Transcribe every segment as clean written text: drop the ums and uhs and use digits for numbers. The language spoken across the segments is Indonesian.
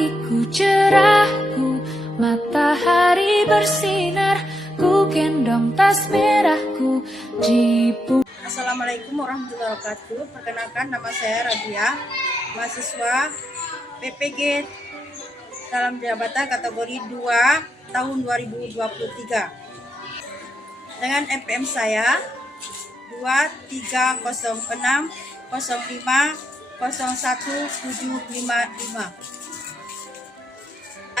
pagiku cerahku, matahari bersinar, ku gendong tas merahku di pundak. Assalamualaikum warahmatullahi wabarakatuh. Perkenalkan, nama saya Radia, mahasiswa PPG dalam jabatan kategori 2 tahun 2023. Dengan NPM saya 2306050175.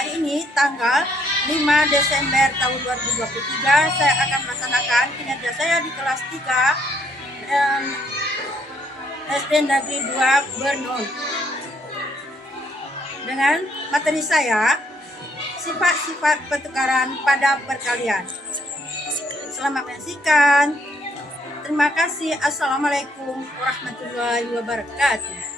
Hari ini tanggal 5 Desember tahun 2023 saya akan melaksanakan kinerja saya di kelas 3 SD Negeri 2 Bernun. Dengan materi saya, sifat-sifat pertukaran pada perkalian. Selamat menyaksikan. Terima kasih. Assalamualaikum warahmatullahi wabarakatuh.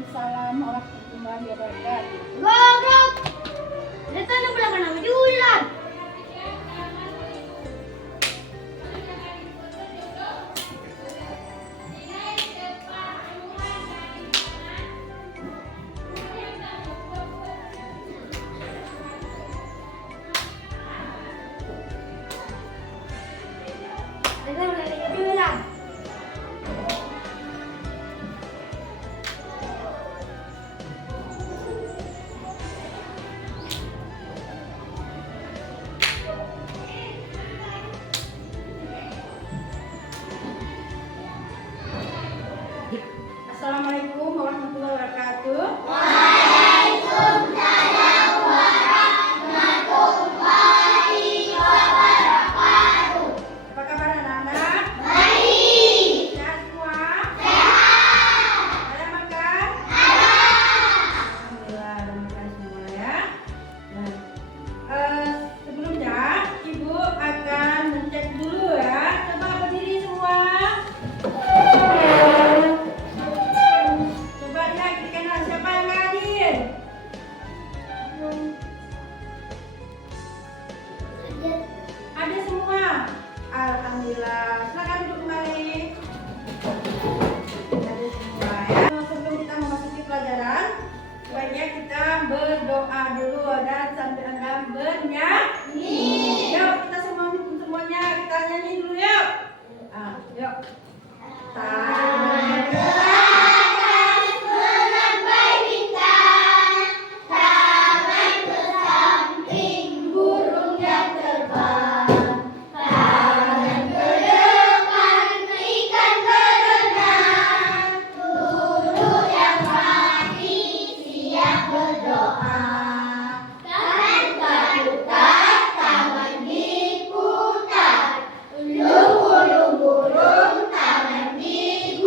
Waalaikumsalam warahmatullahi wabarakatuh. Assalamualaikum warahmatullahi wabarakatuh. Waalaikumsalam warahmatullahi wabarakatuh. Apa kabar anak-anak? Baik. Sehat semua? Sehat. Ada makan? Ada. Alhamdulillah, ada makan semua ya. Nah, sebelumnya Ibu akan mencek dulu ya. Coba berdiri semua. Coba lihat di kanan siapa yang hadir. Ada semua. Alhamdulillah. Silakan duduk kembali. Ada semua ya. Sebelum kita memasuki pelajaran, sebaiknya kita berdoa dulu dan sambil bernyanyi. Yuk kita semuanya kita nyanyi dulu yuk. Yuk. Lugu-lugu burung taman di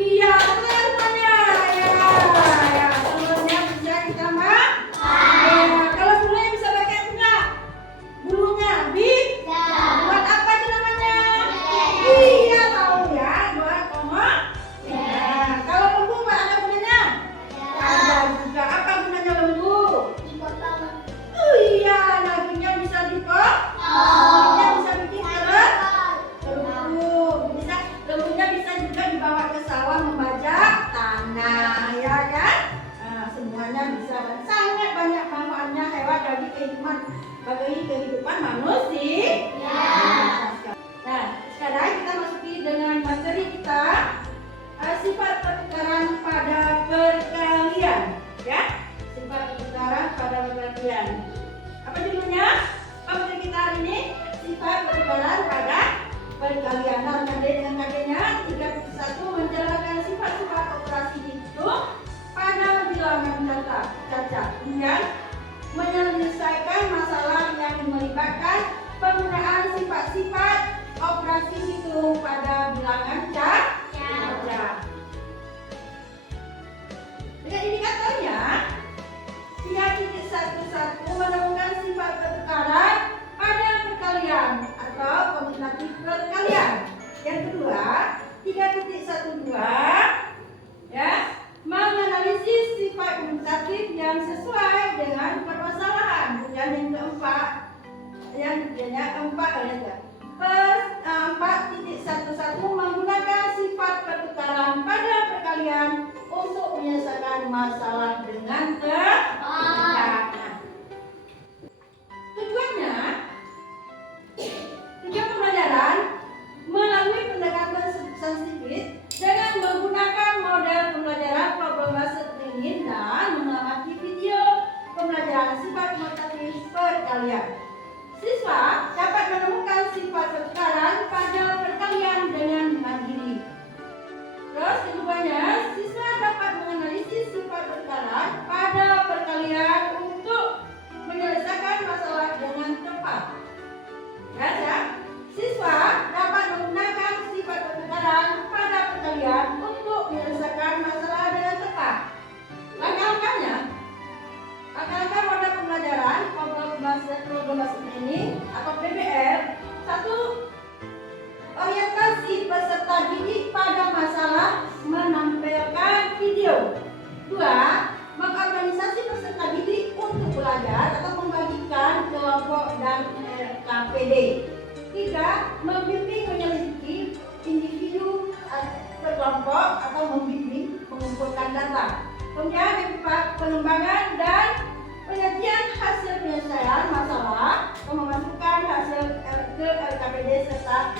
Iya, semuanya. Ya, telurnya bisa ditambah. Kalau bulunya bisa pakai enggak? Bulunya bisa. Buat apa itu namanya? Iya, tahu ya. Buat koma. Ya. Kalau lembu ada gunanya? Ada juga. Apa gunanya lembu? Oh iya, dagingnya bisa dipotong. Dagingnya bisa bikin kerep. Lembunya bisa juga dibawa ke sawah membajak tanah, ya kan? Nah, semuanya bisa, sangat banyak manfaatnya hewan bagi kehidupan manusia. Nah, sekarang kita masuki dengan materi kita, sifat pertukaran pada perkalian, ya? Sifat pertukaran pada perkalian. Apa judulnya? Materi kita hari ini sifat pertukaran pada perkalian. Nah, dengan KD-nya 31 menjalankan sifat-sifat operasi hitung pada bilangan cacat. Kemudian menyelesaikan masalah yang melibatkan penggunaan sifat-sifat operasi hitung pada bilangan cacat. Dengan indikatornya 3.11 menemukan sifat pertukaran pada perkalian atau kombinatif perkalian. Yang kedua, 3.12 ya, menganalisis sifat kombinatif yang sesuai dengan permasalahan. Kemudian yang keempat, yang ketiganya 4.11 menggunakan sifat pertukaran pada perkalian untuk menyelesaikan masalah dengan tepat. Tujuan pembelajaran melalui pendekatan saintifik dengan menggunakan model pembelajaran problem based learning dan mengamati video pembelajaran sifat kombinatif perkalian. Siswa dapat menemukan sifat pertukaran pada perkalian dengan mandiri. Terus keduanya, siswa dapat menganalisis sifat pertukaran pada perkalian untuk menyelesaikan masalah dengan tepat. Ya. Siswa dapat menggunakan sifat pertukaran pada perkalian untuk menyelesaikan masalah dengan tepat. Langkah-langkahnya, langkah-langkah model pembelajaran problem based learning atau PBL. 1. Orientasi peserta didik pada masalah menampilkan video. 2. Mengorganisasi peserta didik untuk belajar atau membagikan kelompok dan KPD. 3. Membimbing menyelidiki individu berkelompok atau membimbing mengumpulkan data. Kemudian yang keempat, pengembangan dan penyajian hasil penyelesaian masalah, memasukkan hasil ke LKPD serta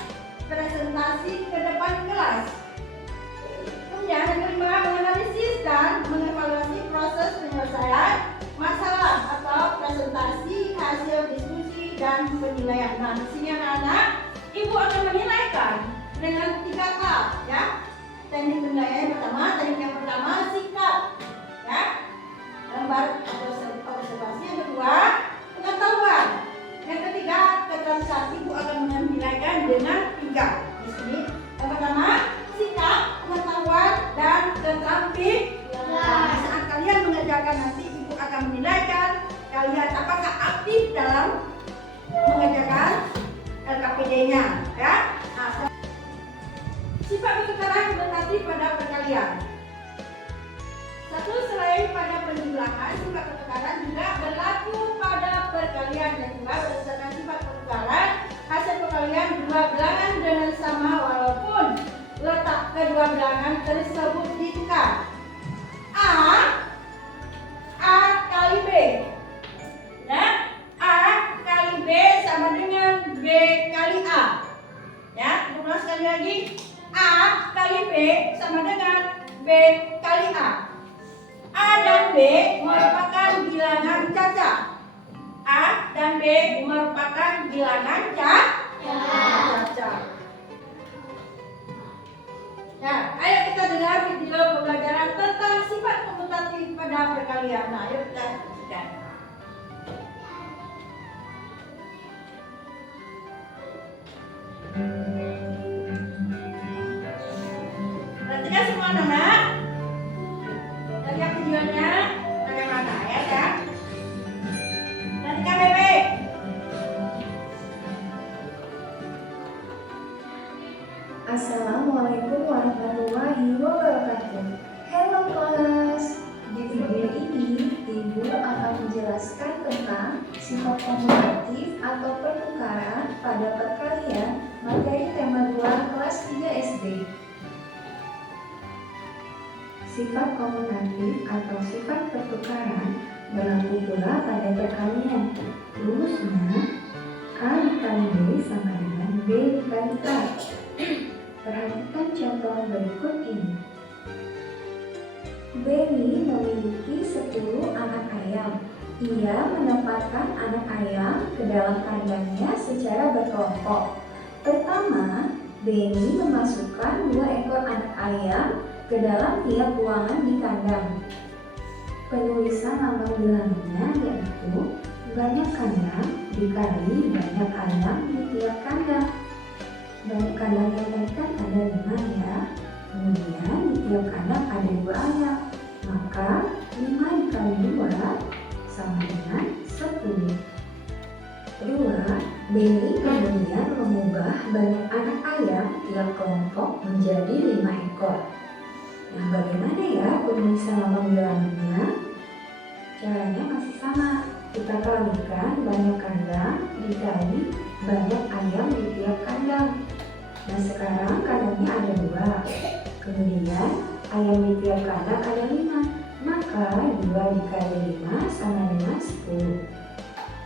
presentasi ke depan kelas. Kemudian yang kelima, menganalisis dan mengevaluasi proses penyelesaian masalah atau presentasi hasil diskusi dan penilaian. Nah, di sini anak-anak, ibu akan menilaikan dengan 3 tahap, ya. Teknik penilaian yang pertama sikap, ya. Gambar atau observasi. Yang kedua, pengetahuan. Yang ketiga, keterampilan. Ibu akan menilaikan dengan 3. Di sini yang pertama sikap, pengetahuan dan keterampilan. Nah, saat kalian mengerjakan nanti ibu akan menilaikan kalian apakah aktif dalam mengerjakan LKPD-nya, ya. Nah, sifat pertukaran kombinatif pada perkalian. 1. Selain pada penjumlahan, sifat pertukaran juga berlaku pada perkalian. Yang kedua, berdasarkan sifat pertukaran, hasil perkalian dua bilangan dengan sama walaupun letak kedua bilangan tersebut ditukar. A kali B, ya. A kali B sama dengan B kali A, ya. Ulang sekali lagi. A kali B sama dengan B kali A. A dan B merupakan bilangan cacat. A dan B merupakan bilangan cacat. Nah, ayo kita dengar video pembelajaran tentang sifat komutatif pada perkalian. Nah, ayo kita saksikan. Perhatikan ya semua anak? Udah lihat videonya? Bagaimana ya kan? Perhatikan Bebe. Assalamualaikum warahmatullahi wabarakatuh. Hello kelas. Di video ini, Ibu akan menjelaskan tentang sifat komutatif atau pertukaran pada perkalian materi tema 2 kelas 3 SD. Sifat komutatif atau sifat pertukaran berlaku pula pada perkalian. Rumusnya A dikali B sama dengan B dikali A. Perhatikan contoh berikut ini. Benny memiliki 10 anak ayam. Ia menempatkan anak ayam ke dalam kandangnya secara berkelompok. Pertama, Benny memasukkan 2 ekor anak ayam ke dalam tiap ruangan di kandang. Penulisan lambang bilangannya yaitu banyak kandang dikali banyak ayam di tiap kandang. Banyak kandang yang tadi kan ada 5 ya. Kemudian di tiap kandang ada 2 ayam. Maka 5 dikali 2 sama dengan 10. Kedua, Benny kemudian mengubah banyak anak ayam tiap kelompok menjadi 5 ekor. Nah, bagaimana ya penulisan lambang bilangannya? Caranya masih sama. Kita kalikan banyak kandang dikali banyak ayam di tiap kandang. Nah, sekarang kandangnya ada 2. Kemudian ayam di tiap kandang ada 5. Maka 2 dikali 5 sama dengan 10.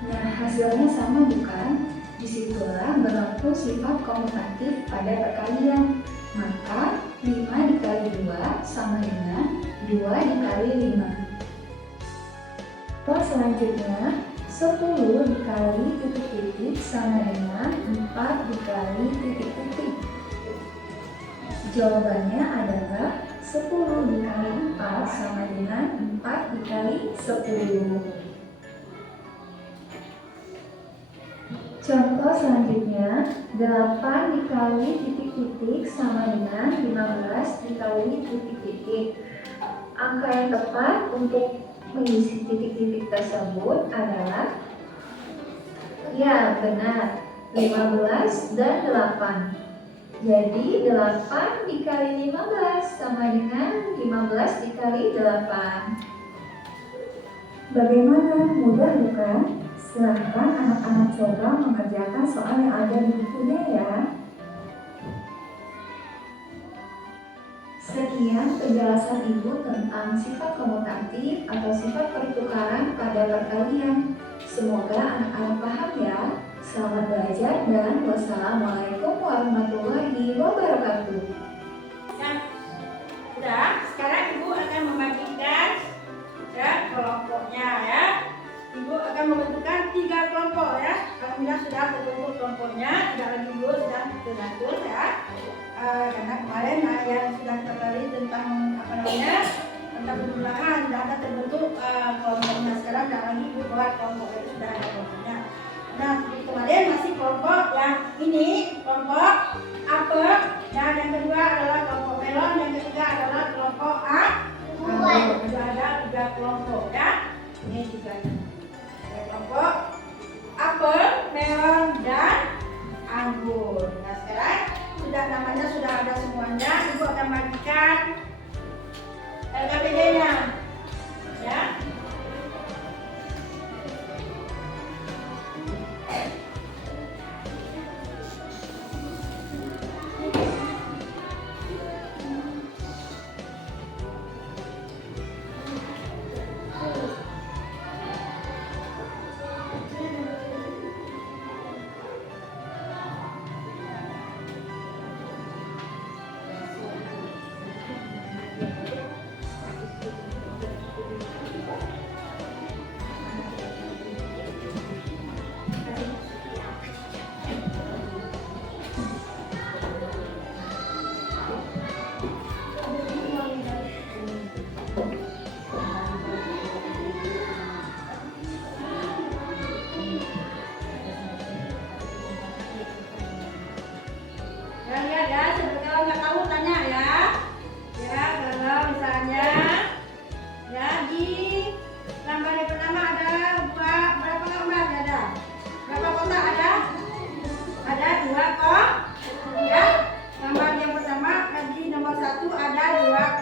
Nah, hasilnya sama bukan? Disitulah berlaku sifat komutatif pada perkalian. Maka 5 dikali 2 sama dengan 2 dikali 5. Selanjutnya, 10 dikali titik-titik sama dengan 4 dikali titik-titik. Jawabannya adalah 10 dikali 4 sama dengan 4 dikali 10. Contoh selanjutnya, 8 dikali titik-titik sama dengan 15 dikali titik-titik. Angka yang tepat untuk mengisi titik-titik tersebut adalah, ya benar, 15 dan 8. Jadi 8 dikali 15 sama dengan 15 dikali 8. Bagaimana? Mudah bukan? Silahkan anak-anak coba mengerjakan soal yang ada di bukunya ya. Sekian penjelasan Ibu tentang sifat komutatif atau sifat pertukaran pada perkalian. Semoga anak-anak paham ya. Selamat belajar dan wassalamualaikum warahmatullahi wabarakatuh. Nah, udah, sekarang Ibu akan membagikan ya kelompoknya ya. Ibu akan membentukkan 3 kelompok ya. Alhamdulillah sudah terbentuk kelompoknya, tidak lagi dulu sudah teratur ya. Karena kemarin yang sudah kita pelajari tentang tentang penjumlahan sudah ada terbentuk kelompoknya. Sekarang tidak lagi Ibu buat kelompok itu sudah ada kelompoknya. Nah, kemarin masih kelompok yang ini, kelompok apel, dan yang kedua adalah kelompok melon, yang ketiga adalah kelompok anggur. Sudah ada 3 kelompok ya. Ini 3-nya. Kelompok apel, melon, dan anggur. Nah, sekarang sudah namanya sudah ada semuanya. Ibu akan bagikan LKPD-nya ya.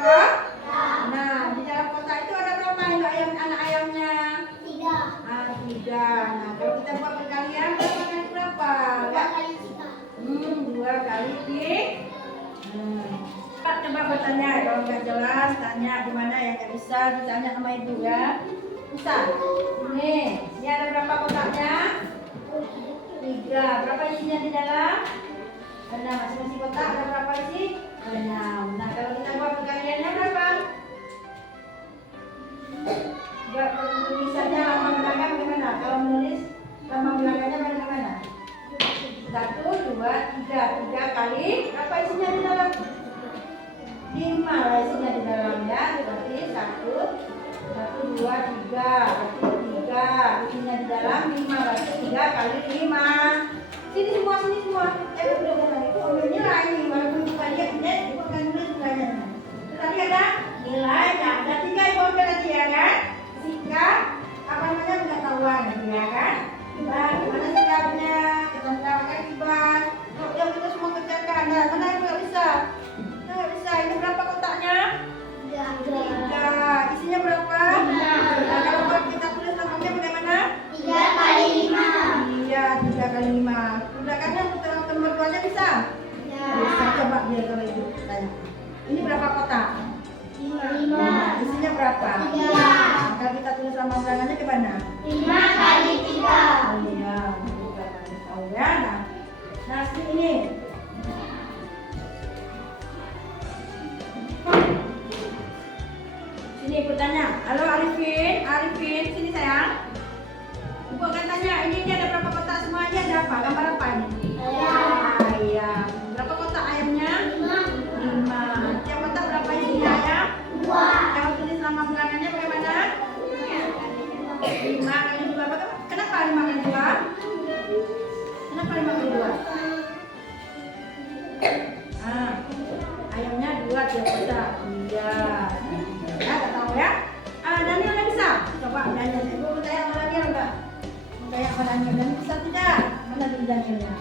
berapa? Nah, di dalam kotak itu ada berapa anak ayamnya? 3. Ah, 3. Nah, kalau kita buat perkalian, berapa kali berapa? 2 kali 3. 2 kali di. Coba bertanya, kalau nggak jelas, tanya di mana yang nggak bisa, ditanya sama ibu ya. Bisa. Ini ada berapa kotaknya? 3. Berapa isinya di dalam? 6. Masing-masing kotak ada berapa isi? 6. Nah, kalau kita buat perkaliannya berapa? Enggak perlu tulis saja lambang belakang bagaimana? Kalau menulis lambang belakangnya bagaimana? 1, 2, 3. 3 kali berapa isinya di dalam? 5 lah isinya di dalam ya. Berarti 1, 2, 3. Berarti 3 isinya di dalam 5. Berarti 3 kali 5. Sini semua, sini semua. Betul-betul itu ambil nilai nih. Walaupun bukan dia, ibu akan tulis nilainya. Tadi ada nilainya. Ada 3 ibu ambil tadi ya kan? Sikap, apa namanya pengetahuan ya kan? Gimana sikapnya? Kita menerapkan kibas. Yuk kita semua kerjakan. Nah, mana ibu nggak bisa? Nggak bisa. Ini berapa kotaknya? 3. Isinya berapa? 5. Nah, kalau kita tulis namanya bagaimana? 3 kali 5. Iya, 3 kali 5. Udah kan yang putar nomor 2-nya bisa? Bisa. Coba biar kalau ibu tanya. Ini berapa kotak? 5. Isinya berapa? 3. Nah, kalau kita tulis lambang belakangnya ke mana? 5 kali 3. Oh iya, kita kasih tahu ya. Nah, ini. Sini ibu tanya. Halo Arifin, Arifin, sini sayang. Ibu akan tanya, ini ada berapa kotak semuanya? Ada apa? Gambar apa ini? Ayam. Berapa kotak ayamnya? 5. Tiap kotak berapa isinya ayam? 2. Kalau tulis nama belakangnya bagaimana? 5 kali 2. Kenapa 5 kali 2? Kenapa 5 kali 2? Ayamnya 2 tiap kotak. Iya. Ya, tak tahu ya. Daniel nggak bisa? Coba Daniel. Ibu mau tanya sama Daniel enggak? Mau tanya sama Daniel. Daniel bisa tidak? Mana dulu Danielnya?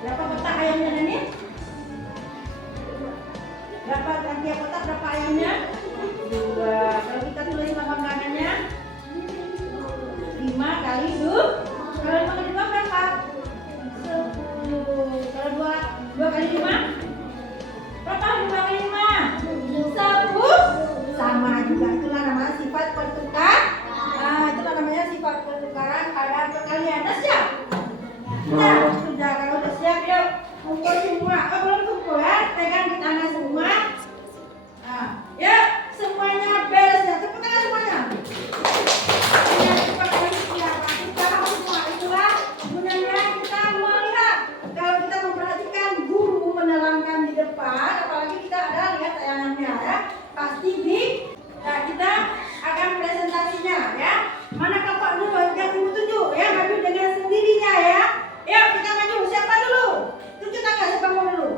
Berapa kotak ayamnya Daniel? Berapa tiap kotak berapa ayamnya? 2. Kalau kita tulis nama belakangnya 5 kali 2. Kalau 5 kali 2 berapa? 10. Kalau 2 kali 5? Berapa 5 kali 5? 10. Sama juga, itulah namanya sifat pertukar. Nah, itulah namanya sifat pertukaran pada perkalian. Dah siap? Sudah. Kalau sudah siap, yuk kumpul semua. Oh, belum kumpul ya? Pegang di tangan semua. Nah, yuk semuanya beres ya. Tepuk tangan semuanya. Ya, cepat lagi siapa? Kita harus semua. Itulah gunanya kita melihat. Kalau kita memperhatikan guru menerangkan di depan, apalagi kita ada lihat tayangannya ya, pasti nah, kita akan presentasinya ya. Mana kelompok dulu yang ibu tunjuk ya, maju dengan sendirinya ya. Yuk kita maju. Siapa dulu? Tunjuk tangan siapa mau dulu.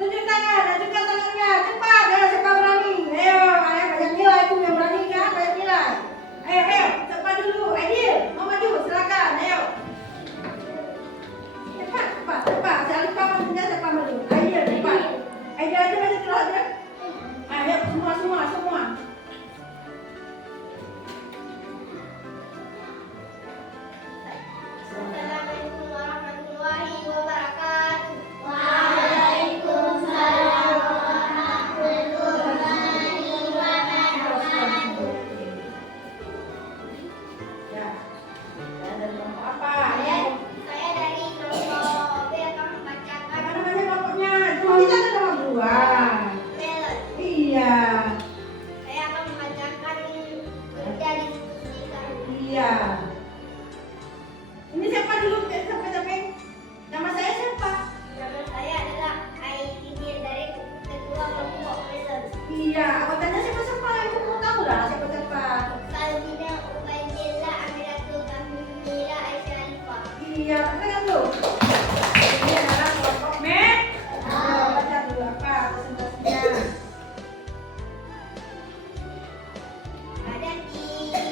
Tunjuk tangan dan juga tangannya cepat ya, siapa berani? Ayo, banyak nilai itu yang berani kan, banyak nilai. Ayo, cepat dulu. Aidil mau maju, silakan. Ayo. Cepat. Siapa majunya siapa maju? Aidil cepat. Aidil aja masih dulu aja. Ayo semua. Assalamualaikum warahmatullahi wabarakatuh. Waalaikumsalam warahmatullahi wabarakatuh. Ya. Dari kelompok apa? Saya dari kelompok B akan membacakan Apa namanya kelompoknya? Cuma bisa ada nomor 2. melon. Iya. Saya akan membacakan kerja diskusikan. Iya. Ini siapa dulu? Sampai. Nama saya siapa? Nama saya adalah Aidir dari ketua kelompok melon. Iya. Anggotanya siapa? Ibu mau tahu lah siapa? Salbina Ubaidillah Amiratul Kamila Aisyah Alifah. Iya. Kan dulu. Ini adalah kelompok baca dulu apa presentasinya. Ada 3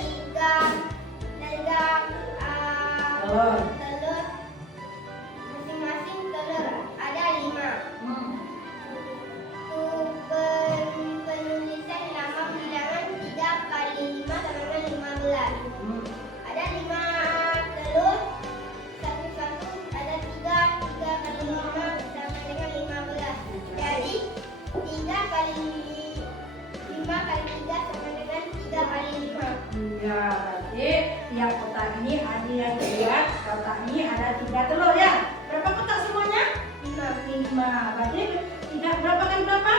Telur. telur masing-masing ke setiap kotak ini ada lihat kotak ini ada 3 telur ya. Berapa kotak semuanya? 5. Berarti 3 berapa kali berapa?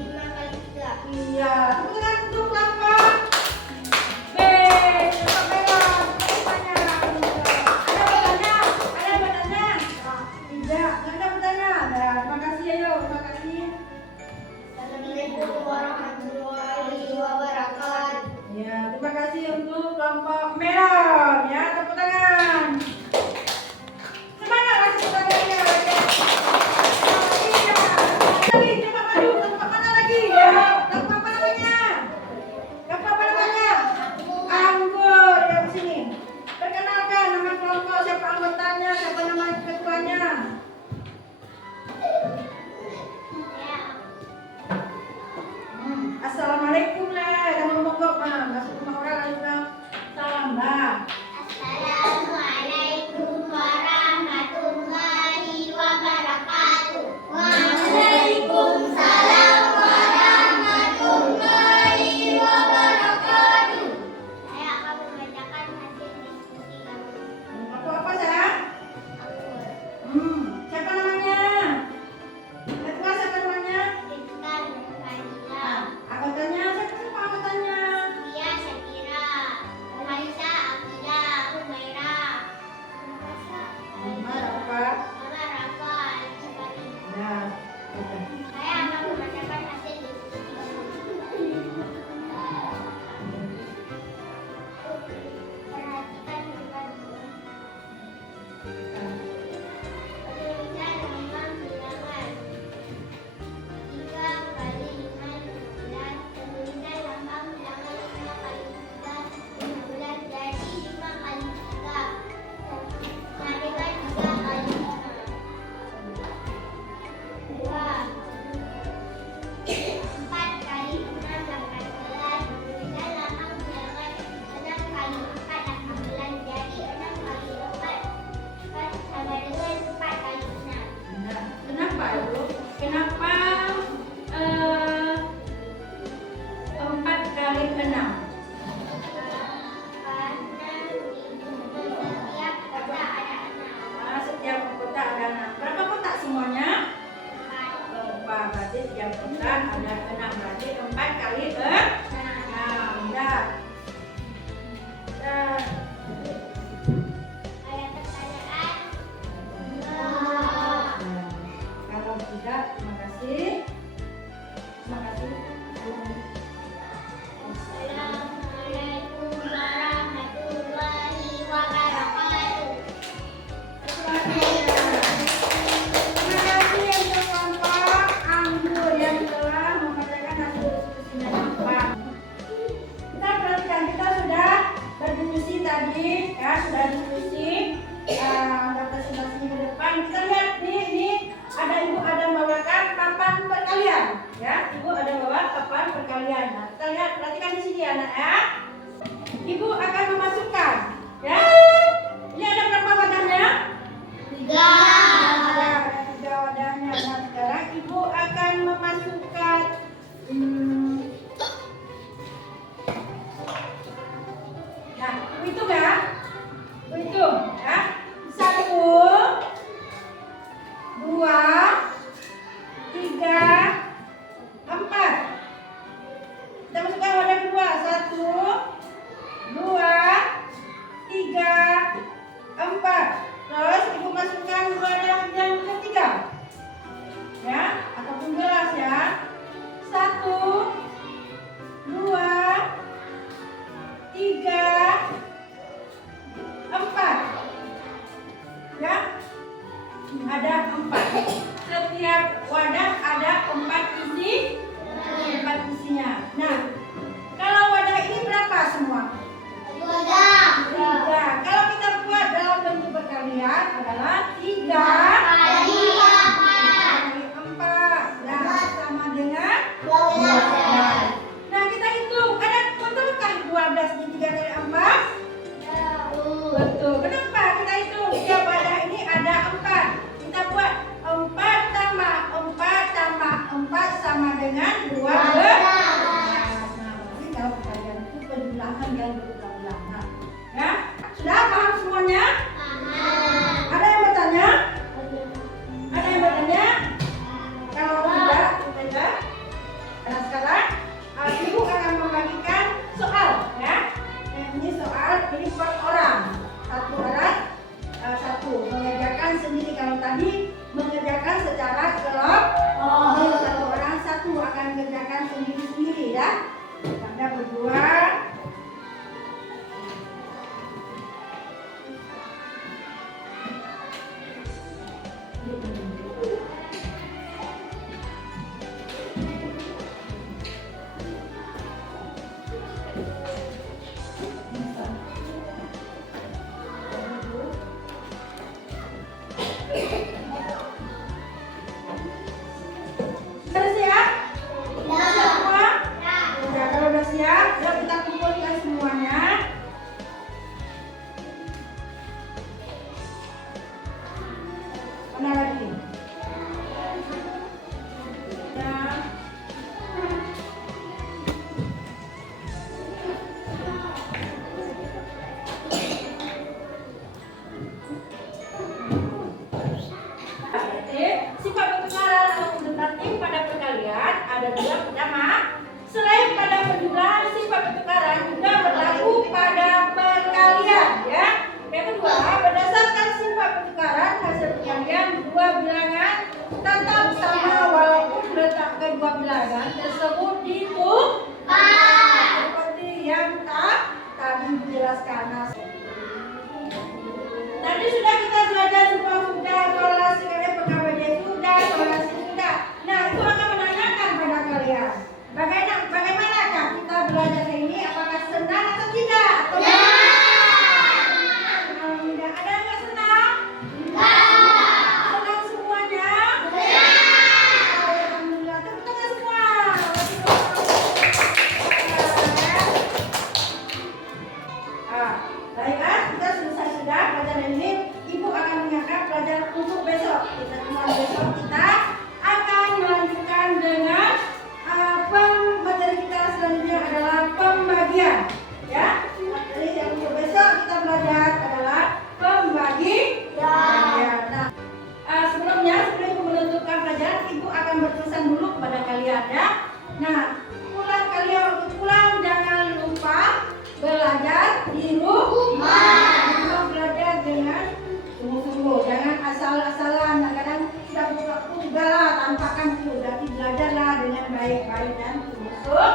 5 kali 3. Iya, tepuk tangan untuk Lapa. B, tempat merah, tepuknya. Ada badannya? Ada badannya? Tidak, nggak ada badannya. Nah, terima kasih ayo, terima kasih. Assalamualaikum warahmatullahi wabarakatuh. Ya, terima kasih untuk kelompok merah. Ya, tepuk tangan. Semangat lagi tepuk tangannya. Iya. Lagi, coba maju. Tempat mana lagi? Ya, tempat apa namanya? Tempat apa namanya? Anggur. Ya, di sini. Perkenalkan nama kelompok, siapa anggotanya, siapa nama ketuanya. Assalamualaikum lah. Jangan mogok mah. Masuk rumah orang lalu bilang salam lah. Assalamualaikum warahmatullahi wabarakatuh. Waalaikumsalam warahmatullahi wabarakatuh. Saya akan membacakan hasil diskusi kami. Apa sayang? Siapa namanya? Ketua siapa namanya? Rizkan Fadila, Anggotanya siapa anggotanya? Dia Syakira, Raisa Akila, Humaira, Nama apa? Mama Rafa, Al-Jabari. Nah, Saya akan membacakan hasil diskusi kami. Perhatikan dengan penulisan lambang bilangan 3 kali 5 15. Penulisan lambang bilangan 5 kali 3 15 jadi 5 kali 3. Kalikan 3 kali 5. 2 4 kali 6 18. Penulisan lambang bilangan 6 kali 4 18 jadi 6 kali 4 sama dengan 4 kali 6. nah, kenapa itu? Kenapa 4 kali 6? Setiap kotak ada 6. Berapa kotak semuanya? 4. Berarti setiap kotak ada 6. Berarti 4 kali 6. Dah. Dah. Kalau tidak, terima kasih. Terima kasih. Assalamualaikum warahmatullahi wabarakatuh. Terima kasih untuk kelompok anggur yang telah membacakan hasil diskusinya cepat. Kita perhatikan, kita sudah berdiskusi tadi, ya sudah diskusi presentasinya ke depan. Kita lihat nih ada ibu ada membawakan papan perkalian, ya ibu ada bawa papan perkalian. Nah, kita lihat, perhatikan di sini anak ya. Ibu akan memasukkan, ya. Ini ada berapa wadahnya? 3. Ada 3 wadahnya. Nah, sekarang ibu akan memasukkan nah, ibu hitung ya. Ibu hitung ya. 1 2 3 4. Kita masukkan wadah kedua. 1 2 3 4. Terus ibu masukkan wadah yang ketiga, ya, ataupun gelas ya. 1 2 3 4, ya. Ada 4. Setiap wadah ada 4 isinya. Nah, kalau wadah ini berapa semua? 3. Kalau kita buat dalam bentuk perkalian adalah 3 kali 4. Nah, sama dengan 12. Nah, kita hitung. Ada betulkah 12 di 3 kali 4? Betul. Kenapa kita hitung? Setiap wadah ini ada 4. Kita buat 4 tambah 4 tambah 4 sama dengan 12. Nah, ini kalau perkalian itu penjumlahan yang berulang-ulang. kalau tadi mengerjakan secara kelompok, satu orang satu akan kerjakan sendiri-sendiri ya. Anda berdua. Sudah siap? Sudah siap semua? Ya, kalau sudah siap, yuk kita kumpulkan semuanya. Mana lagi? Ya. Sifat pertukaran atau konsentratif pada perkalian ada dua. Pertama, selain pada penjumlahan, sifat pertukaran juga berlaku pada perkalian ya. Yang kedua, berdasarkan sifat pertukaran hasil perkalian dua bilangan tetap sama walaupun letak kedua bilangan tersebut ditukar. Seperti yang tadi dijelaskan. Tadi sudah kita belajar semua sudah, korelasi PKBJ sudah, korelasi sudah. Nah, itu akan menanyakan pada kalian. Bagaimanakah kita belajar ini? Apakah senang atau tidak? Atau tidak? Ada yang nggak senang? Senang semuanya? Alhamdulillah. Tepuk tangan semua. Baiklah, kita selesai sudah pelajaran ini. Ibu akan mengingatkan pelajaran untuk besok. Besok kita akan melanjutkan dengan materi kita selanjutnya adalah pembagian. Ya, materi yang untuk besok kita belajar adalah pembagian. Nah, sebelum ibu menentukan pelajaran, ibu akan berpesan dulu kepada kalian ya. Nah, kalian waktu pulang jangan lupa belajar di rumah. Belajar dengan sungguh-sungguh, jangan asal-asalan. Kadang sudah buka lah, tampakkan itu. Berarti belajarlah dengan baik-baik dan sungguh-sungguh.